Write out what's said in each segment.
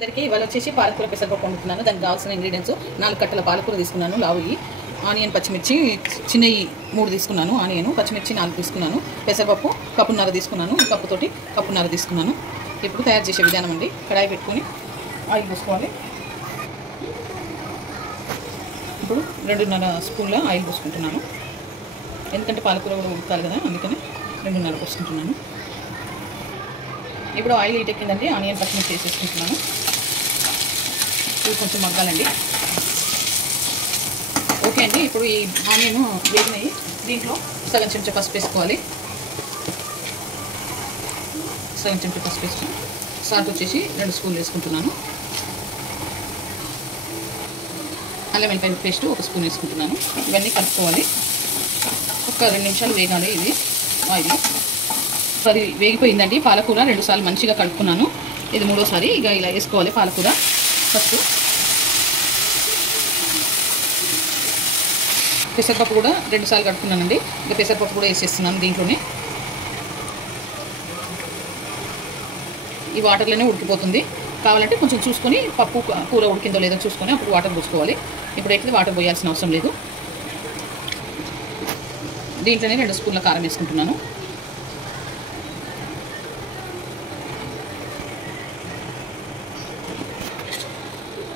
అందరికీ ఇవాళ వచ్చేసి పాలకూర పెసరపప్పు వండుతున్నాను. దానికి కావాల్సిన ఇంగ్రీడియంట్స్ 4 కట్టల పాలకూర తీసుకున్నాను, లావుయి ఆనియన్ పచ్చిమిర్చి చిన్నవి 3 తీసుకున్నాను, ఆనియన్ పచ్చిమిర్చి 4 తీసుకున్నాను, పెసరపప్పు కప్పున్నర తీసుకున్నాను, ఈ కప్పుతోటి కప్పున్నర తీసుకున్నాను. ఇప్పుడు తయారు చేసే విధానం అండి. కడాయి పెట్టుకొని ఆయిల్ పోసుకోవాలి. ఇప్పుడు 2.5 స్పూన్ల ఆయిల్ పోసుకుంటున్నాను, ఎందుకంటే పాలకూర కూడా ఉడకాలి కదా, అందుకని 2.5 పోసుకుంటున్నాను. ఇప్పుడు ఆయిల్ హీటెక్కిందండి, ఆనియన్ పచ్చిమిర్చి వేసేసుకుంటున్నాను. ఇవి కొంచెం మగ్గాలండి. ఓకే అండి, ఇప్పుడు ఈ ఆనియన్ వేగినాయి, దీంట్లో సగం చెంచా పసుపు వేసుకోవాలి. సగం చెంచా పసుపు వేసుకుని సాల్ట్ వచ్చేసి 2 స్పూన్లు వేసుకుంటున్నాను. అల్లం వెల్లిపాయ పేస్ట్ 1 స్పూన్ వేసుకుంటున్నాను. ఇవన్నీ కలుపుకోవాలి. ఒక 2 నిమిషాలు వేగాలి ఇది ఆయిల్. అది వేగిపోయిందండి. పాలకూర 2 సార్లు మంచిగా కలుపుకున్నాను, ఇది 3వసారి. ఇక ఇలా వేసుకోవాలి పాలకూర. ఫస్ట్ పెసరపప్పు కూడా 2 సార్లు కలుపుకున్నానండి. ఇక పెసరపప్పు కూడా వేసేస్తున్నాను దీంట్లోనే. ఈ వాటర్లోనే ఉడికిపోతుంది. కావాలంటే కొంచెం చూసుకొని పప్పు కూర ఉడికిందో లేదో చూసుకొని అప్పుడు వాటర్ పోసుకోవాలి. ఇప్పుడైతే వాటర్ పోయాల్సిన అవసరం లేదు. దీంట్లోనే 2 స్పూన్ల కారం వేసుకుంటున్నాను.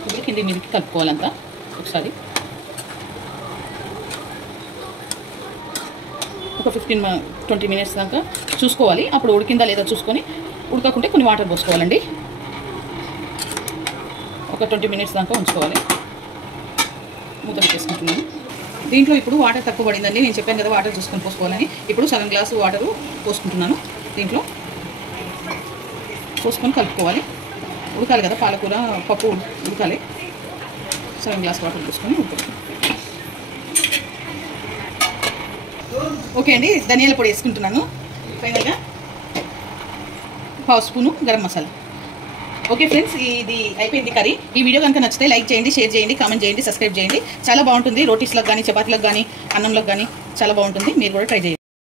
ఇప్పుడు కింది మీదకి కలుపుకోవాలంతా ఒకసారి. ఒక 15-20 మినిట్స్ దాకా చూసుకోవాలి. అప్పుడు ఉడికిందా లేదా చూసుకొని, ఉడకకుంటే కొన్ని వాటర్ పోసుకోవాలండి. ఒక 20 మినిట్స్ దాకా ఉంచుకోవాలి. మూత పెట్టేసుకుంటున్నాను. దీంట్లో ఇప్పుడు వాటర్ తక్కువ పడిందండి, నేను చెప్పాను కదా వాటర్ చూసుకొని పోసుకోవాలని. ఇప్పుడు సగం గ్లాసు వాటరు పోసుకుంటున్నాను. దీంట్లో పోసుకొని కలుపుకోవాలి. ఉడకాలి కదా పాలకూర, పప్పు ఉడకాలి. సగం గ్లాస్ వాటర్ పోసుకొని ఉడకాలి. ఓకే అండి, ధనియాల పొడి వేసుకుంటున్నాను. ఫైనల్గా 1/2 spoon garam masala. Okay friends, ఇది అయిపోయింది కర్రీ. ఈ వీడియో కనుక నచ్చితే లైక్ చేయండి, షేర్ చేయండి, కామెంట్ చేయండి, సబ్స్క్రైబ్ చేయండి. చాలా బాగుంటుంది. రోటీస్లకు కానీ, చపాతీలకు కానీ, అన్నంలోకి కానీ చాలా బాగుంటుంది. మీరు కూడా ట్రై చేయండి.